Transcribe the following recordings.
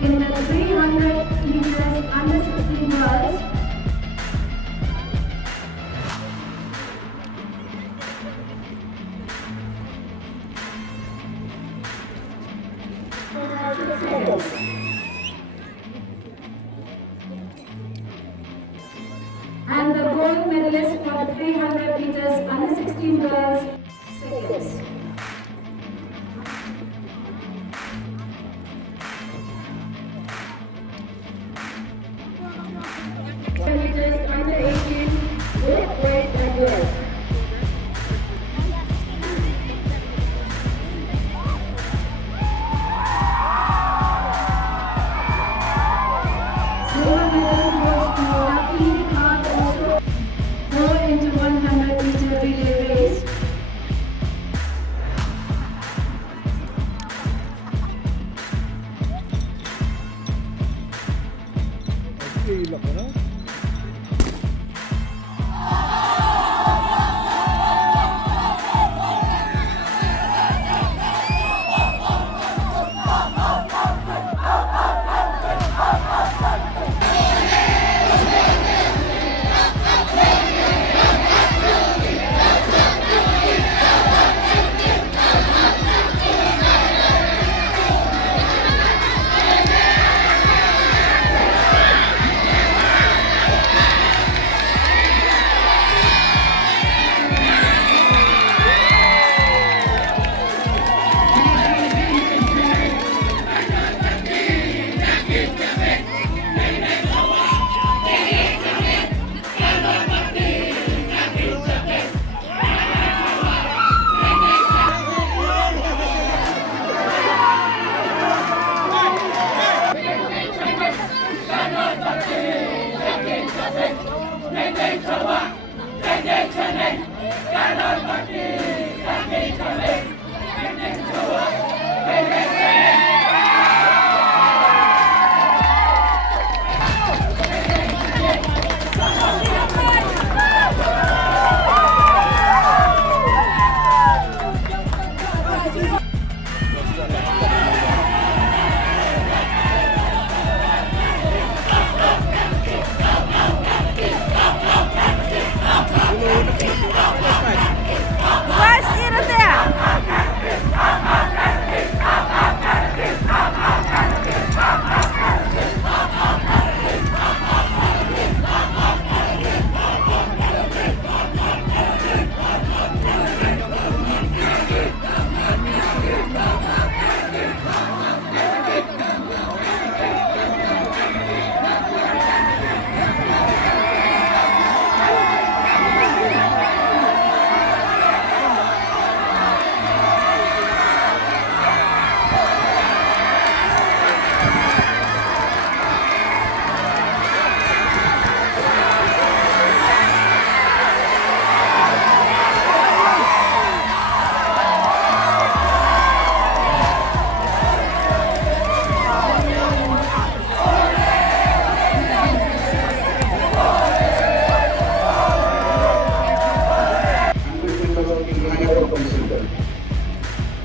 In the 300 meters under 16 girls, and the gold medalist for the 300 meters under 16 girls, seconds. Meters under 18, both boys and girls. Silver medal goes to Lucky Heart also 4 into 100 meter relay race.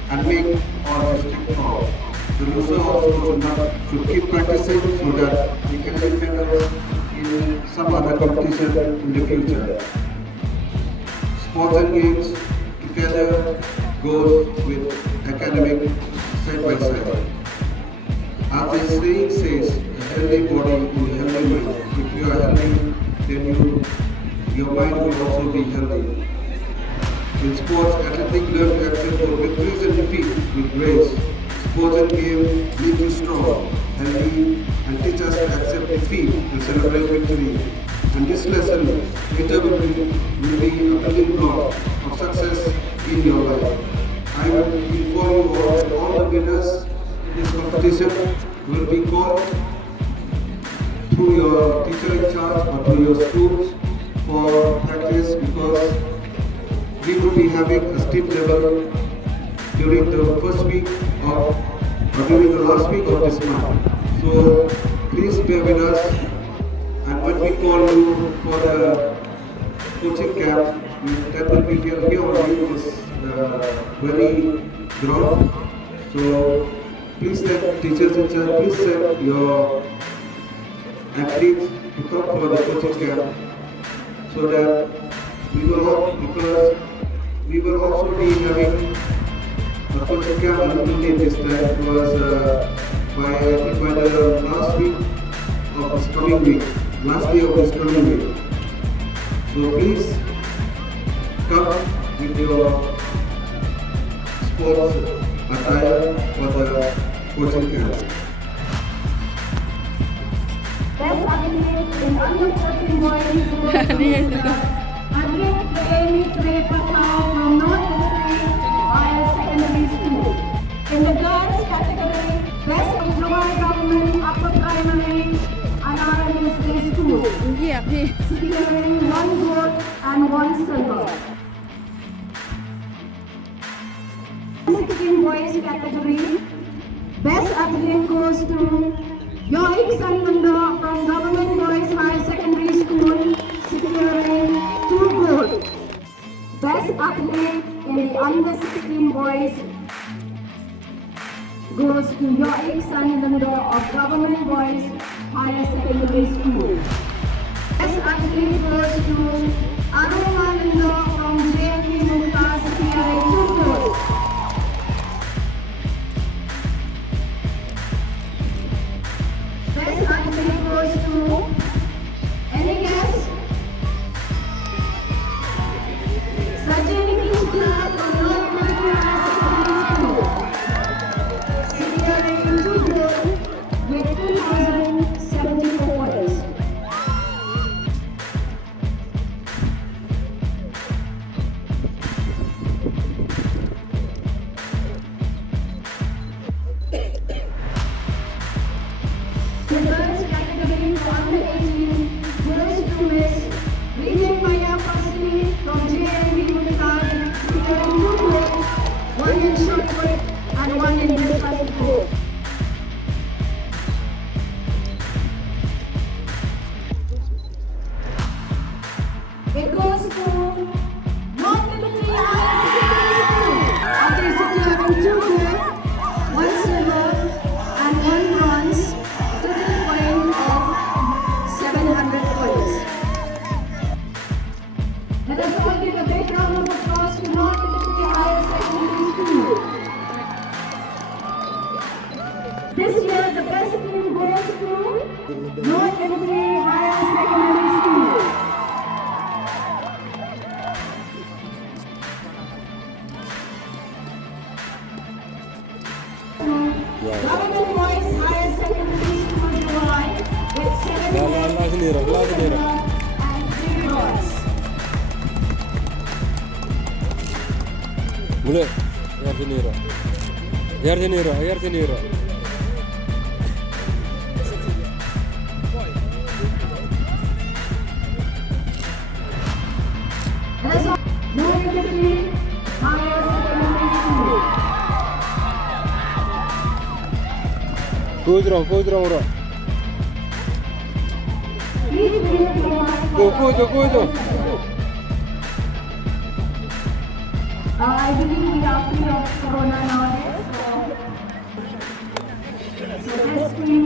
And make our district proud. The loser also should keep practicing so that we can win medals in some other competition in the future. Sports and games together goes with academic side by side. As the saying says, a healthy body in a healthy mind. If you are healthy, then your mind will also be healthy. In sports, athletic learn to accept both victories and defeat with grace. Sports and games make you strong, healthy, and teach us to accept defeat and celebrate victory. And this lesson later will be a building block of success in your life. I will inform you all that all the winners in this competition will be called through your teacher in charge or through your schools for practice, because we will be having a steep level during the first week of, or during the last week of this month. So please bear with us, and when we call you for the coaching camp, that will be here only in this very ground. So please send teachers in charge, please send your athletes to come for the coaching camp so that because we will also be having a coaching camp a little late this time because by the last week of this coming week, last day of this coming week. So please come with your sports attire for the coaching camp. Best athlete in under 13 boys goes to Athlete Trey Patao from North District Higher Secondary School. In the girls category, Best of Jowai Government Upper Primary and RMSA School. Securing 1 gold and 1 silver. 16 boys category, Best athlete goes to Jowai Sananda from Government Boys Higher Secondary School, securing 2 gold. Best athlete in the under 16 boys goes to Jowai Sananda of Government Boys Higher Secondary School. Best athlete goes to Arunananda from JMP Mumtaz, securing 2 gold. Best athlete goes to any guess? Sajini Syllad from North Meghalaya School, securing 2 gold with 2,074 points. The girls category for under 18 goes to Miss Vijay Maya Pasni from JMB Mumtaz, securing 2 gold, 1 in shot put and 1 in discus throw. It goes to North Military High Secondary School after securing 2 gold, 1 silver and 1 bronze, total point of 700 points. Let us all give a big round of applause to North Military High Secondary School. This year the best team goes to North Military High Secondary School. Government Boys Higher Secondary School, Jowai, with 7 gold and 3 bronze. Mulai, biar sini. That's all. North Military Higher Secondary School. Go through. Please bring your mic. I believe we are free of corona nowadays. So this team,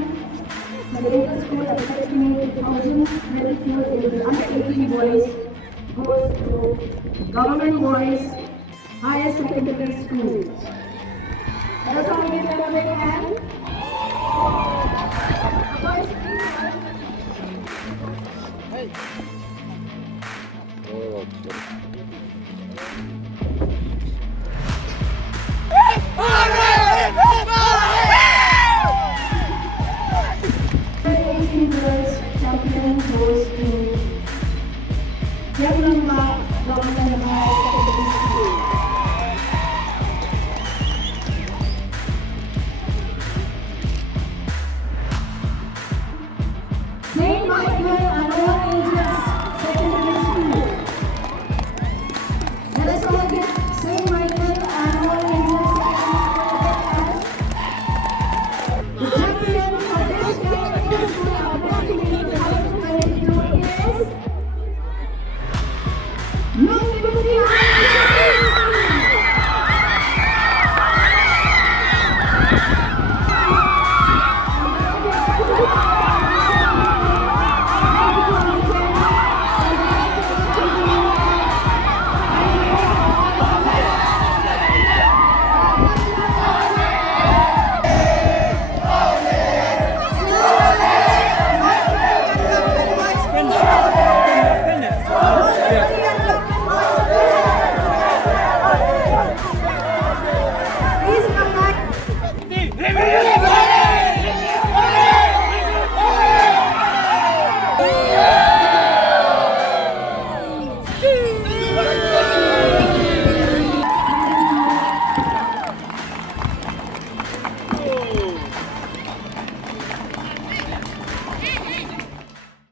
the latest school affecting 2022 in the under 18 boys goes to Government Boys Higher Secondary School. Let us all give them a big hand.